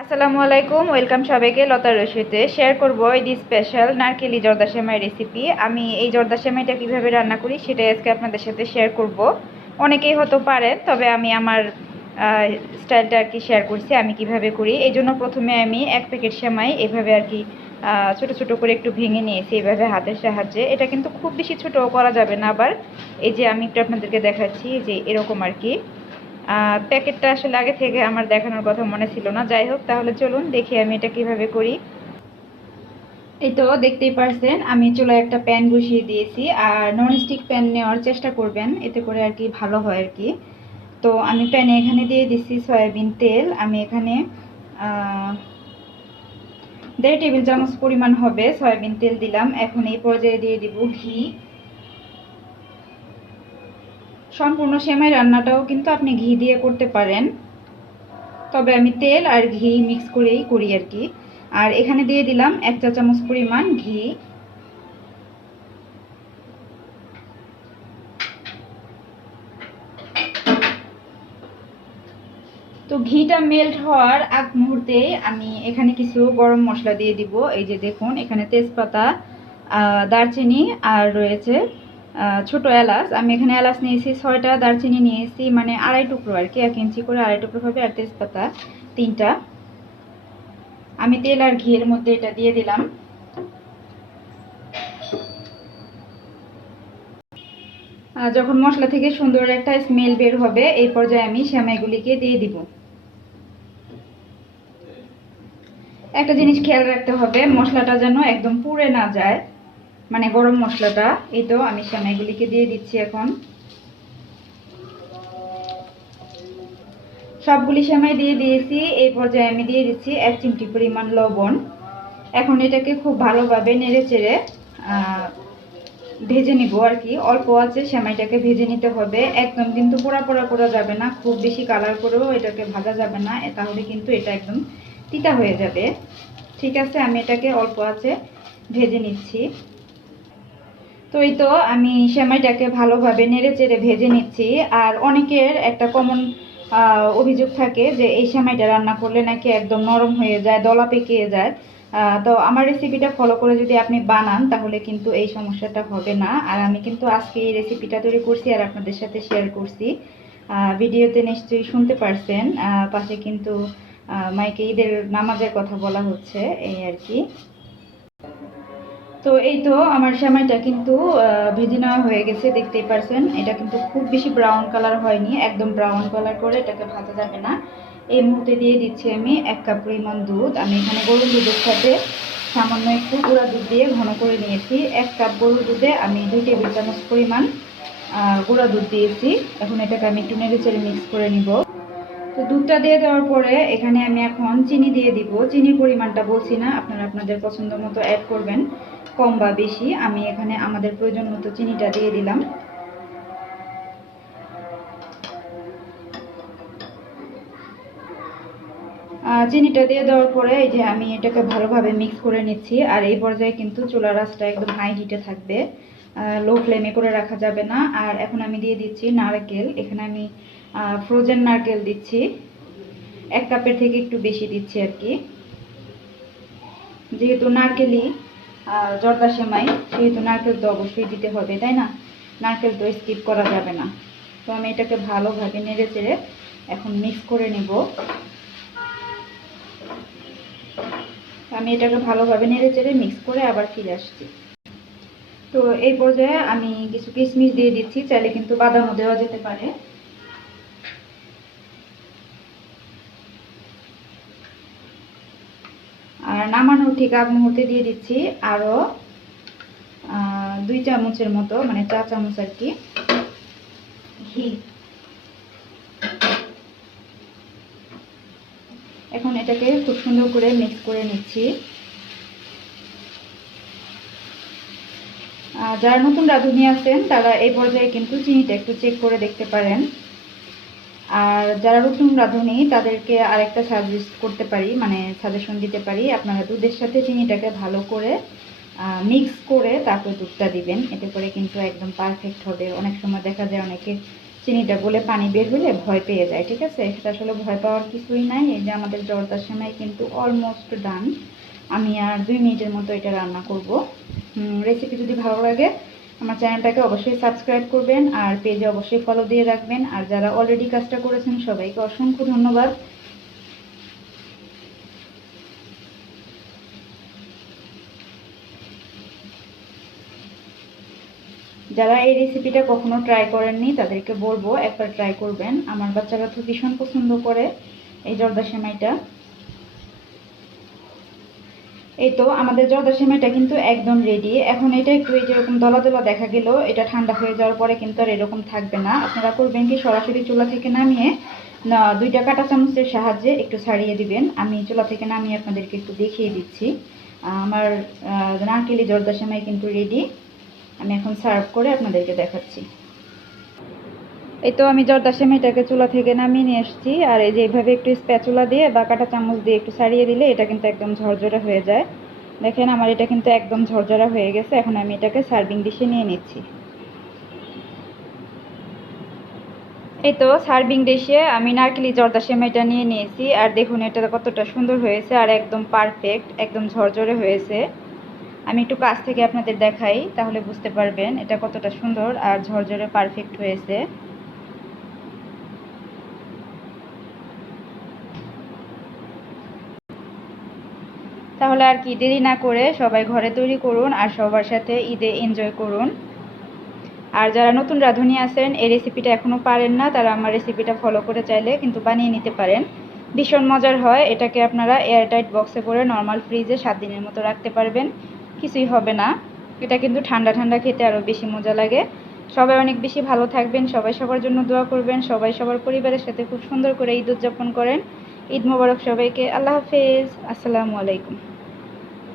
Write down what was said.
আসসালামু আলাইকুম, ওয়েলকাম সবাইকে লতার রসুইতে। শেয়ার করব এই স্পেশাল নারকেলি জর্দা সেমাই রেসিপি। আমি এই জর্দা সেমাইটা কিভাবে রান্না করি সেটাই আজকে আপনাদের সাথে শেয়ার করব। অনেকেই হয়তো পারেন, তবে আমি আমার স্টাইলটা আর কি শেয়ার করছি আমি কিভাবে করি। এই জন্য প্রথমে আমি 1 প্যাকেট সেমাই এভাবে আর কি ছোট ছোট করে একটু ভেঙে নিয়েছি এভাবে হাতের সাহায্যে। এটা কিন্তু খুব বেশি ছোটও করা যাবে না আবার। এই যে আমি একটু আপনাদেরকে দেখাচ্ছি যে এরকম আর কি। প্যাকেটটা আসলে আগে থেকে আমার দেখানোর কথা মনে ছিল না। যাই হোক, তাহলে চলুন দেখি আমি এটা কিভাবে করি। এই তো দেখতেই পারছেন আমি চুলায় একটা প্যান বসিয়ে দিয়েছি। আর ননস্টিক প্যান নেওয়ার চেষ্টা করবেন, এতে করে আর কি ভালো হয় আর কি। তো আমি প্যানে এখানে দিয়ে দিচ্ছি সয়াবিন তেল। আমি এখানে 1.5 টেবিল চামচ পরিমাণ হবে সয়াবিন তেল দিলাম। এখন এই পর্যায়ে দিয়ে দিব ঘি। সম্পূর্ণ সেমাই রান্নাটাও কিন্তু আপনি ঘি দিয়ে করতে পারেন, তবে আমি তেল আর ঘি মিক্স করেই করি আর কি। আর এখানে দিয়ে দিলাম 1 চা চামচ পরিমাণ ঘি। তো ঘিটা মেল্ট হওয়ার আগ মুহূর্তে আমি এখানে কিছু গরম মশলা দিয়ে দিব। এই যে দেখুন, এখানে তেজপাতা, দারচিনি আর রয়েছে ছোট এলাচ। আমি এখানে এলাচ নিয়েছি 6টা, দারচিনি নিয়েছি মানে 2.5 টুকরো আর কি, 1 ইঞ্চি করে 2.5 টুকরো হবে, আর তেজপাতা 3টা। আমি তেল আর ঘিয়ের মধ্যে এটা দিয়ে দিলাম। যখন মশলা থেকে সুন্দর একটা স্মেল বের হবে এই পর্যায়ে আমি সেমাইগুলিকে দিয়ে দিব। একটা জিনিস খেয়াল রাখতে হবে, মশলাটা যেন একদম পুড়ে না যায়, মানে গরম মশলাটা। এই তো আমি সেমাইগুলিকে দিয়ে দিচ্ছি। এখন সবগুলি সেমাই দিয়ে দিয়েছি। এই পর্যায়ে আমি দিয়ে দিচ্ছি 1 চিমটি পরিমাণ লবণ। এখন এটাকে খুব ভালোভাবে নেড়ে চেড়ে ভেজে নিব আর কি। অল্প আছে সেমাইটাকে ভেজে নিতে হবে, একদম কিন্তু পোড়া পোড়া করা যাবে না, খুব বেশি কালার করেও এটাকে ভাজা যাবে না, তাহলে কিন্তু এটা একদম তিতা হয়ে যাবে। ঠিক আছে, আমি এটাকে অল্প আছে ভেজে নিচ্ছি। তো এই তো আমি সেমাইটাকে ভালোভাবে নেড়ে চেড়ে ভেজে নিচ্ছি। আর অনেকের একটা কমন অভিযোগ থাকে যে এই সেমাইটা রান্না করলে নাকি একদম নরম হয়ে যায়, দলা পেকে যায়। তো আমার রেসিপিটা ফলো করে যদি আপনি বানান তাহলে কিন্তু এই সমস্যাটা হবে না। আর আমি কিন্তু আজকে এই রেসিপিটা তৈরি করছি আর আপনাদের সাথে শেয়ার করছি। ভিডিওতে নিশ্চয়ই শুনতে পারছেন পাশে কিন্তু মাইকে ঈদের নামাজের কথা বলা হচ্ছে, এই আর কি। তো এই তো আমার সেমাইটা কিন্তু ভেজে নেওয়া হয়ে গেছে, দেখতেই পারছেন। এটা কিন্তু খুব বেশি ব্রাউন কালার হয়নি, একদম ব্রাউন কালার করে এটাকে ভাজা যাবে না। এই মুহূর্তে দিয়ে দিচ্ছি আমি 1 কাপ পরিমাণ দুধ। আমি এখানে গরুর দুধের সাথে সামান্য একটু গুঁড়া দুধ দিয়ে ঘন করে নিয়েছি। 1 কাপ গরুর দুধে আমি 2 টেবিল চামচ পরিমাণ গুঁড়া দুধ দিয়েছি। এখন এটাকে আমি একটু নেড়ে চেড়ে মিক্স করে নিব। তো দুধটা দিয়ে দেওয়ার পরে এখানে আমি এখন চিনি দিয়ে দিব। চিনির পরিমাণটা বলছি না, আপনারা আপনাদের পছন্দ মতো অ্যাড করবেন, কম বা বেশি। আমি এখানে আমাদের প্রয়োজন মতো চিনিটা দিয়ে দিলাম। চিনিটা দিয়ে দেওয়ার পরে এই যে আমি এটাকে ভালোভাবে মিক্স করে নিচ্ছি। আর এই পর্যায়ে কিন্তু চুলার আঁচটা একদম হাই হিটে থাকবে, লো ফ্লেমে করে রাখা যাবে না। আর এখন আমি দিয়ে দিচ্ছি নারকেল। এখানে আমি ফ্রোজেন নারকেল দিচ্ছি, 1 কাপের থেকে একটু বেশি দিচ্ছি আর কি। যেহেতু নারকেলই জর্দা সেমাই, সেহেতু নারকেল তো অবশ্যই দিতে হবে, তাই না? নারকেল তো স্কিপ করা যাবে না। তো আমি এটাকে ভালোভাবে নেড়ে চেড়ে এখন মিক্স করে নেব। আমি এটাকে ভালোভাবে নেড়ে চেড়ে মিক্স করে আবার ফিরে আসছি। তো এই পর্যায়ে আমি কিছু কিশমিশ দিয়ে দিচ্ছি, চাইলে কিন্তু বাদামও দেওয়া যেতে পারে। আর নামানোর ঠিক আগ মুহূর্তে দিয়ে দিচ্ছি আরও 2 চামচের মতো, মানে 4 চামচ আর কি, ঘি। এখন এটাকে খুব সুন্দর করে মিক্স করে নিচ্ছি। যারা নতুন রাঁধুনি আছেন তারা এই পর্যায়ে কিন্তু চিনিটা একটু চেক করে দেখতে পারেন। আর যারা নতুন রাঁধুনি তাদেরকে আরেকটা সাজেস্ট করতে পারি, মানে সাজেশন দিতে পারি, আপনারা দুধের সাথে চিনিটাকে ভালো করে মিক্স করে তারপর দুধটা দিবেন, এতে করে কিন্তু একদম পারফেক্ট হবে। অনেক সময় দেখা যায় অনেকে চিনিটা গলে পানি বের হলে ভয় পেয়ে যায়, ঠিক আছে? এটা আসলে ভয় পাওয়ার কিছুই নাই। এই যে আমাদের জর্দা সেমাই কিন্তু অলমোস্ট ডান। আমি আর 2 মিনিটের মতো এটা রান্না করব। রেসিপি যদি ভালো লাগে আমার চ্যানেলটাকে অবশ্যই সাবস্ক্রাইব করবেন আর পেজে অবশ্যই ফলো দিয়ে রাখবেন। আর যারা অলরেডি কাজটা করেছেন সবাইকে অসংখ্য ধন্যবাদ। যারা এই রেসিপিটা কখনো ট্রাই করেননি তাদেরকে বলবো একবার ট্রাই করবেন। আমার বাচ্চারা তো ভীষণ পছন্দ করে এই জর্দা সেমাইটা। এই তো আমাদের জর্দা সেমাইটা কিন্তু একদম রেডি। এখন এটা একটু এই যেরকম দলা দলা দেখা গেল, এটা ঠান্ডা হয়ে যাওয়ার পরে কিন্তু আর এরকম থাকবে না। আপনারা করবেন কি, সরাসরি চুলা থেকে নামিয়ে 2টা কাঁটা চামচের সাহায্যে একটু ছাড়িয়ে দিবেন। আমি চুলা থেকে নামিয়ে আপনাদেরকে একটু দেখিয়ে দিচ্ছি। আমার নারকেলি জর্দা সেমাই কিন্তু রেডি। আমি এখন সার্ভ করে আপনাদেরকে দেখাচ্ছি। এই তো আমি জর্দা সেমাইটাকে চুলা থেকে নামিয়ে নিয়ে এসেছি। আর এই যে এইভাবে একটু স্প্যাচুলা দিয়ে বা কাঁটা চামচ দিয়ে একটু ছাড়িয়ে দিলে এটা কিন্তু একদম ঝরঝরা হয়ে যায়। দেখেন আমার এটা কিন্তু একদম ঝরঝরা হয়ে গেছে। এখন আমি এটাকে সার্ভিং ডিশে নিয়ে নিচ্ছি। এই তো সার্ভিং ডিশে আমি নারকেলি জর্দা সেমাইটা নিয়ে নিয়েছি। আর দেখুন এটা কতটা সুন্দর হয়েছে আর একদম পারফেক্ট, একদম ঝরঝরে হয়েছে। আমি একটু কাছ থেকে আপনাদের দেখাই, তাহলে বুঝতে পারবেন এটা কতটা সুন্দর আর ঝরঝরে পারফেক্ট হয়েছে। তাহলে আর কি দেরি না করে সবাই ঘরে তৈরি করুন আর সবার সাথে ঈদে এনজয় করুন। আর যারা নতুন রাঁধুনি আছেন এই রেসিপিটা এখনও পারেন না, তারা আমার রেসিপিটা ফলো করে চাইলে কিন্তু বানিয়ে নিতে পারেন। ভীষণ মজার হয়। এটাকে আপনারা এয়ারটাইট বক্সে করে নর্মাল ফ্রিজে 7 দিনের মতো রাখতে পারবেন, কিছুই হবে না। এটা কিন্তু ঠান্ডা ঠান্ডা খেতে আরও বেশি মজা লাগে। সবাই অনেক বেশি ভালো থাকবেন, সবাই সবার জন্য দোয়া করবেন, সবাই সবার পরিবারের সাথে খুব সুন্দর করে ঈদ উদযাপন করেন। ঈদ মোবারক সবাইকে। আল্লাহ হাফেজ। আসসালামু আলাইকুম।